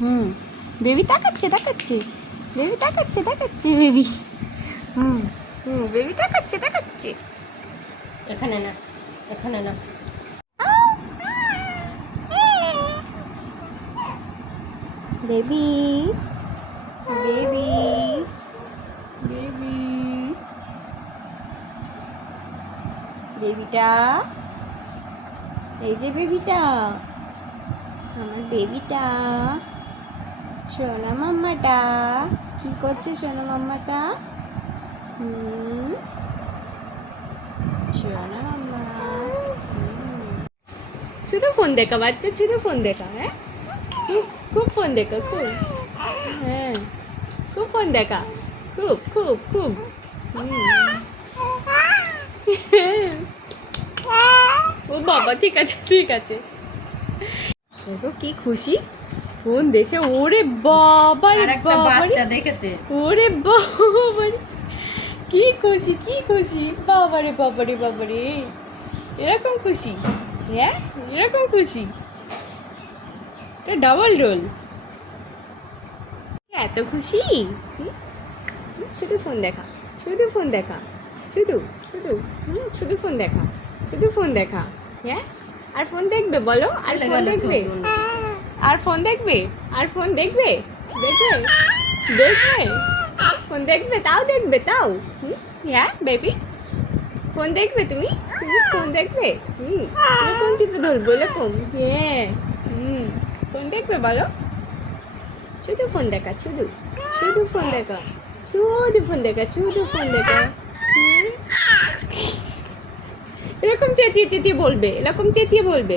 হুম baby তাকাচ্ছে তাকাচ্ছে, baby তাকাচ্ছে তাকাচ্ছে, বেবি হুম হুম বেবি তাকাচ্ছে তাকাচ্ছে। এখানে না, এখানে না। বেবি বেবি বেবি বেবিটা, এই যে বেবিটা, আমার বেবিটা, সোনা মাম্মাটা কি করছে? সোনা মাম্মাটা সোনা মাম্মা শুধু ফোন দেখা বাচ্চা, শুধু ফোন দেখা। হ্যাঁ খুব ফোন দেখা, খুব, হ্যাঁ খুব ফোন দেখা, খুব খুব খুব। ও বাবা, ঠিক আছে ঠিক আছে। দেখো কি খুশি ফোন দেখে, ওরে বাবারে আরেকটা বাবারে, বাচ্চা দেখেছে। ওরে বাবারে কি খুশি কি খুশি, বাবারে বাবারে বাবারে, এরকম খুশি, হ্যাঁ এরকম খুশি, এটা ডাবল রোল, এত খুশি। শুধু ফোন দেখা, শুধু ফোন দেখা, শুধু শুধু শুধু ফোন দেখা, শুধু ফোন দেখা। হ্যাঁ আর ফোন দেখবে বলো, আর ফোন দেখবে, আর ফোন দেখবে, আর ফোন দেখবে, দেখবে দেখবে ফোন দেখবে, তাও দেখবে তাও। হ্যাঁ বেবি, ফোন দেখবে তুমি, তুমি ফোন দেখবে। কোন টিপে ধরবো এরকম? হ্যাঁ ফোন দেখবে বলো, শুধু ফোন দেখা, শুধু শুধু ফোন দেখা, শুধু ফোন দেখা, শুধু ফোন দেখা। এরকম চেঁচিয়ে চেঁচিয়ে বলবে, এরকম চেঁচিয়ে বলবে।